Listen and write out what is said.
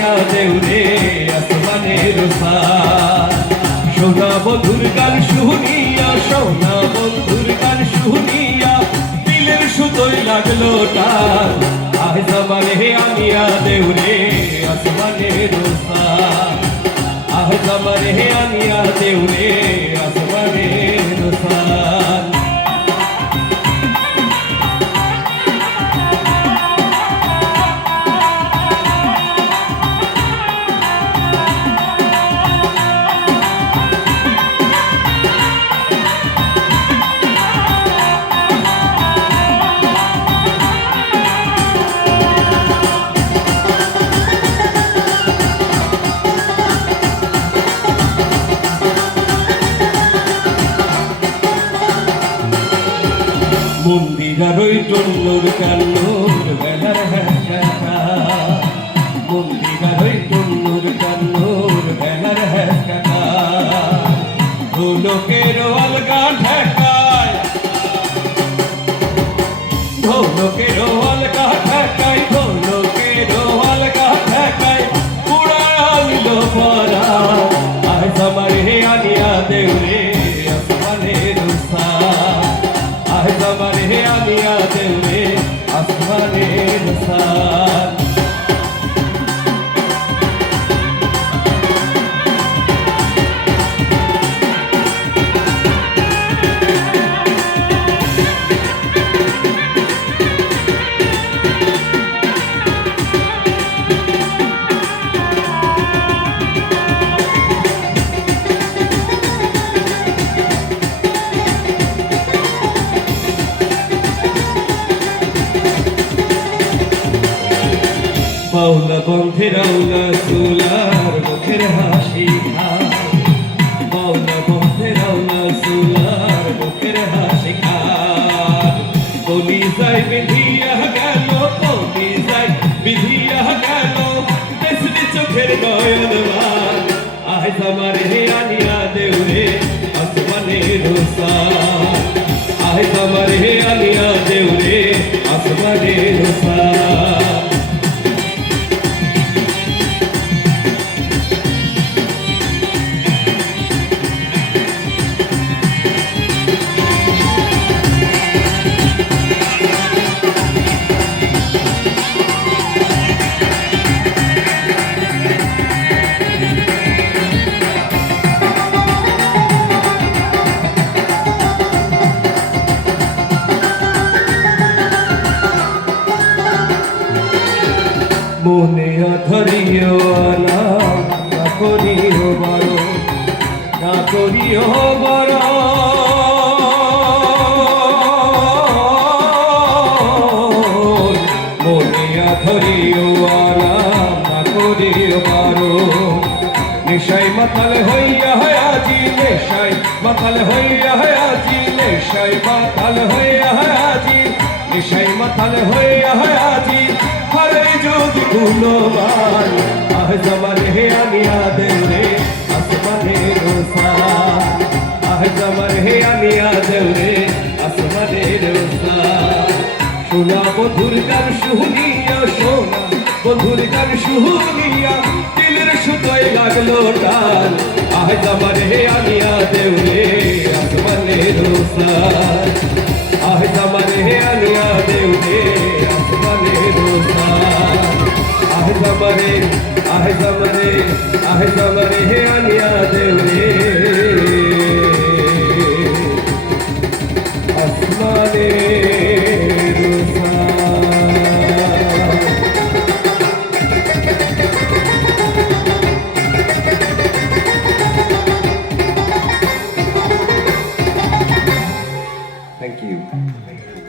আনিয়া দেউরে আসমানের সার। সোনা বন্ধুর গান শুনিয়া, সোনা বন্ধুর গান শুনিয়া দিলের সুতোয় লাগলো টান। আজ আমারে আনিয়া দেউরে আসমানের সার। আজ আমারে আনিয়া দেউরে আসমানের সার। মন্দিরার ওই টন্নুর কান্নুর বেলার হ্যাঁ, মন্দিরার ওই টন্নুর কান্নুর বেলার হ্যাঁ, ঢোলকের অলগা ঠেকায়, ঢোলকের অলগা ঠেকায়, ঢোলকের অলগা ঠেকায় উড়াইল পরা। আজ আমার হে আনিয়া দেউরে আসমানের সার। আজ আমার হে আনিয়া দেউরে আসমানের সার। বাউলা বন্ধের আউলা সুলার মুখের হাসি খায়, বাউলা বন্ধের আউলা সুলার মুখের হাসি খায়। বলি যাই বিধিয়া গেল, বলি যাই বিধিয়া গেল দেশরি চোখের নয়ন মান। আজ আমার হে আনিয়া দেউরে আসমানের সার। আজ আমার হে আনিয়া দেউরে আসমানের সার। মনে ধরিও আনা না করিও বড়, না করিও বড়। মনে ধরিও আনা না করিও বড়। নেশাই মাতাল হইয়া আজি, নেশাই মাতাল হইয়া আজি, নেশাই মাতাল হইয়া আজি, নেশাই মাতাল হইয়া আজি। হরে যদি গুণবান আজ আমার হে আনিয়া দেউরে আসমানের সার। আজ আমার হে আনিয়া দেউরে আসমানের সার। সোনা বন্ধুর গান শুনিয়া, সোনা বন্ধুর গান শুনিয়া দিলের সুতোয় লাগলো টান। আজ আমার হে আনিয়া দেউরে আসমানের সার। আজ আমার হে আনিয়া দেউরে আসমানের সার। আজ আমারে, আজ আমারে, আজ আমারে হে আনিয়া দেউরে আসমানের সার। Thank you.